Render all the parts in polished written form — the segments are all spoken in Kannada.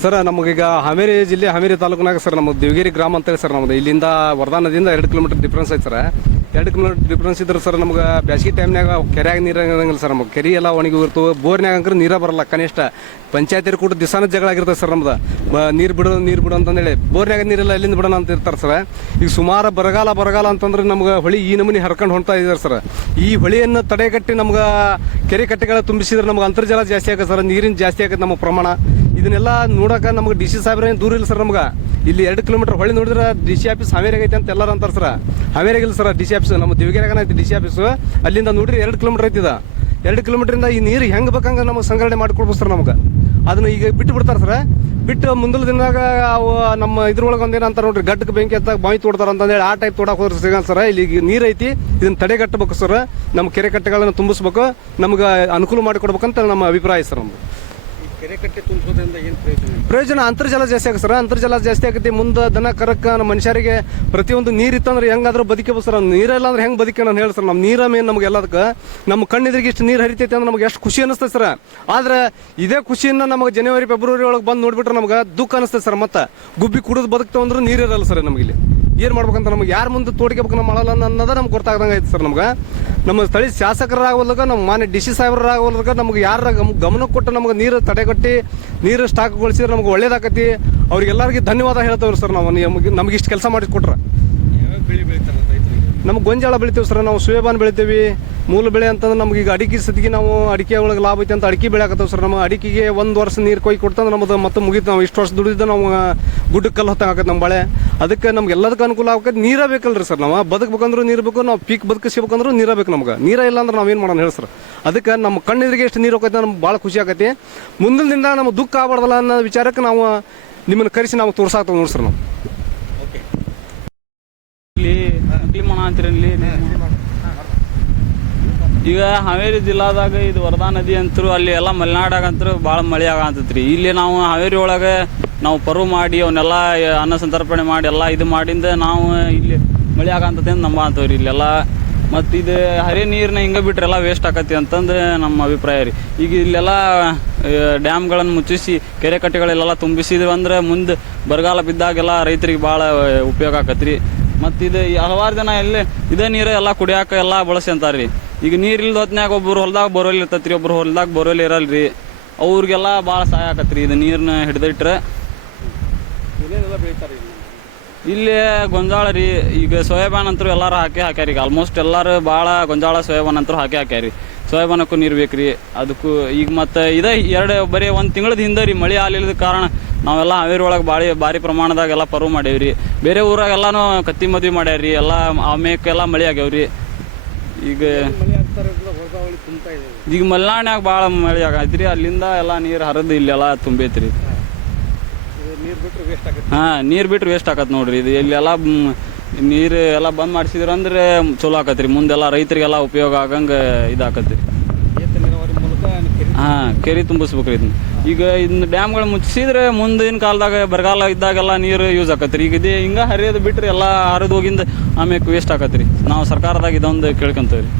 ಸರ್ ನಮಗೀಗ ಹಾವೇರಿ ಜಿಲ್ಲೆ ಹಾವೇರಿ ತಾಲೂಕಿನಾಗ ಸರ್ ನಮ್ಮದು ದೇವಗಿರಿ ಗ್ರಾಮ ಅಂತೇಳಿ ಸರ್ ನಮ್ಮದು ಇಲ್ಲಿಂದ ವರದಾ ನದಿಯಿಂದ 2 ಕಿಲೋಮೀಟರ್ ಡಿಫ್ರೆನ್ಸ್ ಐತೆ ಸರ್. 2 ಕಿಲೋಮೀಟರ್ ಡಿಫ್ರೆನ್ಸ್ ಇದ್ರೆ ಸರ್ ನಮ್ಗೆ ಬ್ಯಾಸಿಗೆ ಟೈಮ್ನಾಗ ಕೆರೆಯಾಗ ನೀರು ಇರಂಗಿಲ್ಲ ಸರ್. ನಮಗೆ ಕೆರೆ ಎಲ್ಲ ಒಣಗಿ ಹೋಗಿರ್ತವೆ. ಬೋರ್ನಾಗ ಅಂದ್ರೆ ನೀರೇ ಬರಲ್ಲ. ಕನಿಷ್ಠ ಪಂಚಾಯತಿ ಕೂಡ ದಿವಸಾನ ಜಗಳ ಆಗಿರ್ತದೆ ಸರ್ ನಮ್ದು. ನೀರು ಬಿಡು ಅಂತಂದೇಳಿ ಬೋರ್ನಾಗ ನೀರೆಲ್ಲ ಎಲ್ಲಿಂದ ಬಿಡೋಣ ಅಂತ ಇರ್ತಾರೆ ಸರ್. ಈಗ ಸುಮಾರು ಬರಗಾಲ ಅಂತಂದ್ರೆ ನಮ್ಗೆ ಹೊಳಿ ಈ ನಮೂನಿ ಹರ್ಕೊಂಡು ಹೊಂಟ್ತಾ ಇದ್ದಾರೆ ಸರ್. ಈ ಹೊಳಿಯನ್ನು ತಡೆಗಟ್ಟಿ ನಮ್ಗೆ ಕೆರೆ ಕಟ್ಟೆಗಳ ತುಂಬಿಸಿದ್ರೆ ನಮ್ಗೆ ಅಂತರ್ಜಲ ಜಾಸ್ತಿ ಆಗುತ್ತೆ ಸರ್. ನೀರಿನ ಜಾಸ್ತಿ ಆಗುತ್ತೆ ನಮ್ಮ ಪ್ರಮಾಣ. ಇದನ್ನೆಲ್ಲ ನೋಡೋಕೆ ನಮ್ಗೆ ಡಿ ಸಿ ಸಾಹೇಬ್ರ ದೂರ ಇಲ್ಲ ಸರ್. ನಮ್ಗೆ ಇಲ್ಲಿ 2 ಕಿಲೋಮೀಟರ್ ಹೊಳಿ ನೋಡಿದ್ರೆ ಡಿ ಸಿ ಆಫೀಸ್ ಹಾವೇರಿ ಐತೆ ಅಂತ ಎಲ್ಲರೂ ಅಂತಾರೆ ಸರ್. ಹಾವೇರಿಗಿಲ್ಲ ಸರ್ ಡಿ ಸಿ ಆಫೀಸ್, ನಮ್ಮ ದೇವಗಿರಿಯಾಗ ಐತಿ ಡಿ ಸಿ ಆಫೀಸು. ಅಲ್ಲಿಂದ ನೋಡ್ರಿ 2 ಕಿಲೋಮೀಟರ್ ಐತಿದ. 2 ಕಿಲೋಮೀಟ್ರಿಂದ ಈ ನೀರು ಹೆಂಗೆ ಬೇಕಂಗೆ ನಮಗೆ ಸಂಗ್ರಹಣೆ ಮಾಡಿಕೊಡ್ಬೋದು ಸರ್. ನಮ್ಗೆ ಅದನ್ನು ಈಗ ಬಿಟ್ಟು ಬಿಡ್ತಾರೆ ಸರ್. ಬಿಟ್ಟು ಮುಂದಿನ ದಿನದಾಗ ಅವು ನಮ್ಮ ಇದ್ರೊಳಗೆ ಒಂದೇನು ಅಂತಾರೆ ನೋಡ್ರಿ, ಗಡ್ಡಕ್ಕೆ ಬೆಂಕಿ ಹತ್ತ ಬಾವಿ ತೋಡ್ತಾರೆ ಅಂತಂದೇಳಿ ಆ ಟೈಪ್ ತೋಡಕ್ಕೆ ಹೋದ್ರೆ ಸಿಗಲ್ಲ ಸರ್. ಇಲ್ಲಿ ನೀರು ಐತಿ, ಇದನ್ನ ತಡೆಗಟ್ಟಬೇಕು ಸರ್. ನಮ್ಮ ಕೆರೆ ಕಟ್ಟೆಗಳನ್ನು ತುಂಬಿಸ್ಬೇಕು, ನಮ್ಗೆ ಅನುಕೂಲ ಮಾಡಿಕೊಡ್ಬೇಕಂತ ನಮ್ಮ ಅಭಿಪ್ರಾಯ ಸರ್. ನಮ್ದು ಕೆರೆ ಕಟ್ಟೆ ತುಂಬಿಸೋದ್ರಿಂದ ಏನು ಪ್ರಯೋಜನ? ಅಂತರ್ಜಲ ಜಾಸ್ತಿ ಆಗುತ್ತೆ ಸರ್. ಅಂತರ್ಜಲ ಜಾಸ್ತಿ ಆಗುತ್ತೆ. ಮುಂದೆ ದನ ಕರಕ್ಕೆ ನಮ್ಮ ಮನುಷ್ಯರಿಗೆ ಪ್ರತಿಯೊಂದು ನೀರು ಇತ್ತಂದ್ರೆ ಹೆಂಗಾದ್ರೂ ಬದುಕಬೇಕು ಸರ್. ನೀರಿಲ್ಲ ಅಂದ್ರೆ ಹೆಂಗೆ ಬದುಕಿ ನಾನು ಹೇಳಿ ಸರ್. ನಮ್ಮ ನೀರ ಮೇನ್ ನಮ್ಗೆ ಎಲ್ಲದಕ್ಕೆ. ನಮ್ಮ ಕಣ್ಣಿದ್ರಿಗೆ ಇಷ್ಟು ನೀರು ಹರಿತೈತೆ ಅಂದ್ರೆ ನಮ್ಗೆ ಎಷ್ಟು ಖುಷಿ ಅನಿಸ್ತದೆ ಸರ್. ಆದ್ರೆ ಇದೇ ಖುಷಿಯನ್ನು ನಮಗೆ ಜನವರಿ ಫೆಬ್ರವರಿ ಒಳಗೆ ಬಂದು ನೋಡ್ಬಿಟ್ರೆ ನಮ್ಗೆ ದುಃಖ ಅನಿಸ್ತದೆ ಸರ್. ಮತ್ತೆ ಗುಬ್ಬಿ ಕುಡಿದು ಬದುಕ್ತಾವ ಅಂದ್ರೆ ನೀರಿರಲ್ಲ ಸರ್ ನಮಗೆ. ಇಲ್ಲಿ ಏನು ಮಾಡ್ಬೇಕಂತ ನಮ್ಗೆ ಯಾರು ಮುಂದೆ ತೋಡ್ಕೋಬೇಕು ನಮ್ಮ ಮಾಡಲ್ಲ ಅನ್ನೋದು ನಮ್ಗೆ ಗೊತ್ತಾಗ್ದಂಗೆ ಐತೆ ಸರ್. ನಮ್ಗೆ ನಮ್ಮ ಸ್ಥಳೀಯ ಶಾಸಕರಾಗವಲ್ದಾಗ, ನಮ್ಮ ಮಾನ್ಯ ಡಿ ಸಿ ಸಾಹೇಬರಾಗವಲ್ದಾಗ ನಮ್ಗೆ ಯಾರ ಗಮನ ಕೊಟ್ಟು ನಮ್ಗೆ ನೀರು ತಡೆಗಟ್ಟಿ ನೀರು ಸ್ಟಾಕ್ಗೊಳಿಸಿದ್ರೆ ನಮ್ಗೆ ಒಳ್ಳೇದಾಕತಿ. ಅವ್ರಿಗೆಲ್ಲರಿಗೂ ಧನ್ಯವಾದ ಹೇಳ್ತೇವ್ರಿ ಸರ್. ನಾವು ನಮ್ಗೆ ಇಷ್ಟು ಕೆಲಸ ಮಾಡಿ ಕೊಟ್ರೆ. ಬೆಳೆ ಬೆಳಿತಾರೆ ರೈತರಿಗೆ? ನಮ್ಗೆ ಗೊಂಜಾಳ ಬೆಳಿತೀವಿ ಸರ್. ನಾವು ಸೂರ್ಯಪಾನ ಬೆಳಿತೀವಿ. ಮೂಲ ಬೆಳೆ ಅಂತಂದ್ರೆ ನಮ್ಗೆ ಈಗ ಅಡಿಕೆ ಸತಿಗೆ ನಾವು ಅಡಿಕೆ ಒಳಗೆ ಲಾಭ ಐತೆ ಅಂತ ಅಡಿಕೆ ಬೆಳೆಯಾಕತ್ತೇವೆ ಸರ್. ನಮ್ಮ ಅಡಿಕೆಗೆ 1 ವರ್ಷ ನೀರು ಕೊಯ್ ಕೊಡ್ತಂದ್ರೆ ನಮ್ಮದು ಮತ್ತೆ ಮುಗೀತು. ನಾವು ಇಷ್ಟು ವರ್ಷ ದುಡಿದು ನಾವು ಗುಡ್ಡಕ್ಕೆ ಕಲ್ಲು ಹೊತ್ತಾಗತ್ತೆ ನಮ್ಮ ಬಾಳೆ. ಅದಕ್ಕೆ ನಮ್ಗೆ ಎಲ್ಲದಕ್ಕೂ ಅನುಕೂಲ ಆಗಕ್ಕೆ ನೀರೇ ಬೇಕಲ್ರಿ ಸರ್. ನಾವು ಬದುಕಬೇಕಂದ್ರೂ ನೀರು ಬೇಕು, ನಾವು ಪೀಕ್ ಬದುಕಿಸ್ಬೇಕಂದ್ರೂ ನೀರೇ ಬೇಕು ನಮ್ಗೆ. ನೀರೇ ಇಲ್ಲ ಅಂದ್ರೆ ನಾವೇನು ಮಾಡೋಣ ಹೇಳಿ ಸರ್. ಅದಕ್ಕೆ ನಮ್ಮ ಕಣ್ಣೆದುರಿಗೆ ಎಷ್ಟು ನೀರು ಹೋಗೈತೆ ನಮ್ಗೆ ಭಾಳ ಖುಷಿ ಆಗೈತಿ. ಮುಂದಿನ ದಿನ ನಮ್ಗೆ ದುಃಖ ಆಗಬಾರ್ದಲ್ಲ ಅನ್ನೋ ವಿಚಾರಕ್ಕೆ ನಾವು ನಿಮ್ಮನ್ನು ಕರೆಸಿ ನಾವು ತೋರ್ಸಾಕ್ತೇವೆ ನೋಡಿ ಸರ್. ನಾವು ಈಗ ಹಾವೇರಿ ಜಿಲ್ಲಾದಾಗ ಇದು ವರದಾ ನದಿ ಅಂತರು ಅಲ್ಲಿ ಎಲ್ಲ ಮಲೆನಾಡಾಗಂತರು ಭಾಳ ಮಳೆ ಆಗಂತೈತ್ರಿ. ಇಲ್ಲಿ ನಾವು ಹಾವೇರಿ ಒಳಗೆ ನಾವು ಪರು ಮಾಡಿ ಅವನ್ನೆಲ್ಲ ಅನ್ನ ಸಂತರ್ಪಣೆ ಮಾಡಿ ಎಲ್ಲ ಇದು ಮಾಡಿಂದ ನಾವು ಇಲ್ಲಿ ಮಳೆ ಆಗಂತೈತೆ ಅಂತ ನಂಬಂತವ್ರಿ ಇಲ್ಲೆಲ್ಲ. ಮತ್ತು ಇದು ಹರಿ ನೀರನ್ನ ಹಿಂಗೆ ಬಿಟ್ರೆ ಎಲ್ಲ ವೇಸ್ಟ್ ಆಕತಿ ಅಂತಂದು ನಮ್ಮ ಅಭಿಪ್ರಾಯ ರೀ. ಈಗ ಇಲ್ಲೆಲ್ಲ ಡ್ಯಾಮ್ಗಳನ್ನು ಮುಚ್ಚಿಸಿ ಕೆರೆ ಕಟ್ಟೆಗಳೆಲ್ಲ ತುಂಬಿಸಿದ್ವಿ ಅಂದ್ರೆ ಮುಂದೆ ಬರಗಾಲ ಬಿದ್ದಾಗೆಲ್ಲ ರೈತರಿಗೆ ಭಾಳ ಉಪಯೋಗ ಆಕತ್ರಿ. ಮತ್ತು ಇದು ಹಲವಾರು ಜನ ಎಲ್ಲಿ ಇದೇ ನೀರು ಎಲ್ಲ ಕುಡಿಯಾಕ ಎಲ್ಲ ಬಳಸಿ ಅಂತಾರೆ ರೀ. ಈಗ ನೀರು ಇಲ್ದ ಹೊತ್ನ್ಯಾಗ ಒಬ್ಬರು ಹೊಲ್ದಾಗ ಬೋರ್ವೆಲ್ ಇರ್ತೈತೆ ರೀ, ಒಬ್ರು ಹೊಲ್ದಾಗ ಬೋರ್ವೆಲ್ ಇರಲ್ಲ ರೀ. ಅವ್ರಿಗೆಲ್ಲ ಭಾಳ ಸಹಾಯ ಆಕತ್ರಿ ಇದು ನೀರನ್ನ ಹಿಡಿದಿಟ್ರೆ. ಬೆಳಿತಾರೆ ಇಲ್ಲಿ ಗೊಂಜಾಳ ರೀ. ಈಗ ಸೋಯಾಬಾನ್ ಅಂತೂ ಎಲ್ಲರೂ ಹಾಕ್ಯಾರ. ಈಗ ಆಲ್ಮೋಸ್ಟ್ ಎಲ್ಲರೂ ಭಾಳ ಗೊಂಜಾಳ ಸೋಯಾಬಾನ್ ಅಂತೂ ಹಾಕ್ಯಾರಿ. ಸೋಯಾಬಾನಕ್ಕೂ ನೀರು ಬೇಕು ರೀ ಅದಕ್ಕೂ. ಈಗ ಮತ್ತು ಇದೇ ಬರೀ 1 ತಿಂಗಳದ ಹಿಂದೆ ರೀ ಮಳೆ ಆಗಲಿಲ್ಲದ ಕಾರಣ ನಾವೆಲ್ಲ ಹಾವೇರಿ ಒಳಗೆ ಭಾರಿ ಪ್ರಮಾಣದಾಗ ಎಲ್ಲ ಪರ್ವ್ ಮಾಡೇವ್ರಿ. ಬೇರೆ ಊರಾಗೆಲ್ಲನೂ ಕತ್ತಿ ಮದ್ವೆ ಮಾಡ್ಯಾರ್ರಿ. ಎಲ್ಲ ಆಮೇಕೆಲ್ಲ ಮಳೆ ಆಗ್ಯಾವ್ರಿ. ಈಗ ಮಲೆನಾಡ್ನಾಗ ಭಾಳ ಮಳೆ ಆಗೈತ್ರಿ. ಅಲ್ಲಿಂದ ಎಲ್ಲ ನೀರು ಹರಿದು ಇಲ್ಲೆಲ್ಲ ತುಂಬೈತ್ರಿ. ಹಾಂ, ನೀರು ಬಿಟ್ರೆ ವೇಸ್ಟ್ ಆಕತ್ ನೋಡ್ರಿ. ಇದು ಇಲ್ಲೆಲ್ಲ ನೀರು ಎಲ್ಲ ಬಂದ್ ಮಾಡಿಸಿದ್ರು ಅಂದ್ರೆ ಚಲೋ ಆಕತ್ರಿ. ಮುಂದೆಲ್ಲ ರೈತರಿಗೆಲ್ಲ ಉಪಯೋಗ ಆಗಂಗೆ ಇದಾಕತ್ರಿ. ಹಾಂ, ಕೆರೆ ತುಂಬಿಸ್ಬೇಕ್ರಿ ಇದನ್ನ. ಈಗ ಇದನ್ನ ಡ್ಯಾಮ್ಗಳು ಮುಚ್ಚಿಸಿದ್ರೆ ಮುಂದಿನ ಕಾಲದಾಗ ಬರಗಾಲ ಇದ್ದಾಗೆಲ್ಲ ನೀರು ಯೂಸ್ ಆಕತ್ರಿ. ಈಗ ಇದು ಹಿಂಗೆ ಹರಿಯೋದು ಬಿಟ್ರೆ ಎಲ್ಲ ಹರಿದು ಹೋಗಿಂದ ಆಮೇಲೆ ವೇಸ್ಟ್ ಆಕತ್ರಿ. ನಾವು ಸರ್ಕಾರದಾಗ ಇದೊಂದು ಕೇಳ್ಕೊಂತೇವ್ರಿ.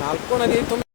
ನಾಲ್ಕು ನದಿ ತುಂಬ